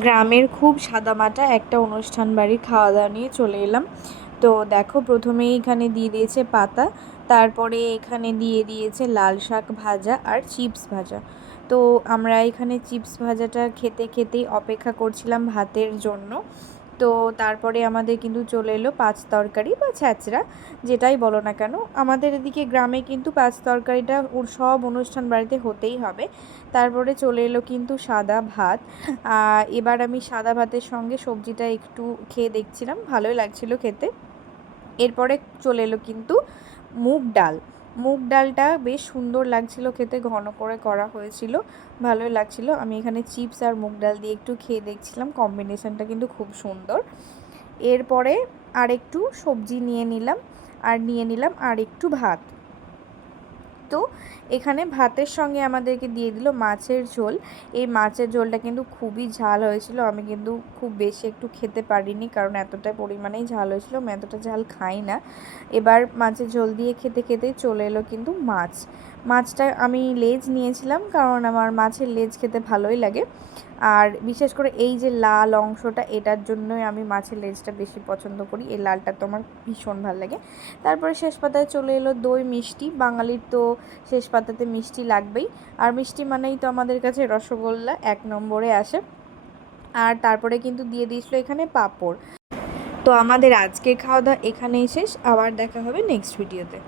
গ্রামের খুব সাদামাটা একটা অনুষ্ঠান বাড়ির খাওয়া দাওয়া নিয়ে চলে এলাম। তো দেখো, প্রথমেই এখানে দিয়ে দিয়েছে পাতা, তারপরে এখানে দিয়ে দিয়েছে লাল শাক ভাজা আর চিপস ভাজা। তো আমরা এখানে চিপস ভাজাটা খেতে খেতেই অপেক্ষা করছিলাম ভাতের জন্য। তো তারপরে আমাদের কিন্তু চলে এলো পাঁচ তরকারি বা ছ্যাঁচড়া, যেটাই বলো না কেন। আমাদের এদিকে গ্রামে কিন্তু পাঁচ তরকারিটা সব অনুষ্ঠান বাড়িতে হতেই হবে। তারপরে চলে এলো কিন্তু সাদা ভাত। এবার আমি সাদা ভাতের সঙ্গে সবজিটা একটু খেয়ে দেখছিলাম, ভালোই লাগছিল খেতে। এরপরে চলে এলো কিন্তু মুগ ডাল। মুগ ডালটা বেশ সুন্দর লাগছিল খেতে, ঘন করে করা হয়েছিল, ভালোই লাগছিল। আমি এখানে চিপস আর মুগ ডাল দিয়ে একটু খেয়ে দেখছিলাম, কম্বিনেশনটা কিন্তু খুব সুন্দর। এরপরে আর একটু সবজি নিয়ে নিলাম, আর নিয়ে নিলাম আর একটু ভাত। তো এখানে ভাতের সঙ্গে আমাদেরকে দিয়ে দিল মাছের ঝোল। এই মাছের ঝোলটা কিন্তু খুবই ঝাল হয়েছিল, আমি কিন্তু খুব বেশি একটু খেতে পারিনি, কারণ এতটা পরিমাণেই ঝাল হয়েছিল, আমি এতটা ঝাল খাই না। এবার মাছের ঝোল দিয়ে খেতে খেতে চলে এলো কিন্তু মাছটা আমি লেজ নিয়েছিলাম, কারণ আমার মাছের লেজ খেতে ভালোই লাগে। আর বিশেষ করে এই যে লাল অংশটা, এটার জন্যই আমি মাছের লেজটা বেশি পছন্দ করি, এই লালটা তো আমার ভীষণ ভালো লাগে। তারপরে শেষ পাতায় চলে এলো দই মিষ্টি। বাঙালির তো শেষ পাতাতে মিষ্টি লাগবেই, আর মিষ্টি মানেই তো আমাদের কাছে রসগোল্লা এক নম্বরে আসে। আর তারপরে কিন্তু দিয়ে দিয়েছিল এখানে পাঁপড়। তো আমাদের আজকের খাওয়া দাওয়া এখানেই শেষ, আবার দেখা হবে নেক্সট ভিডিওতে।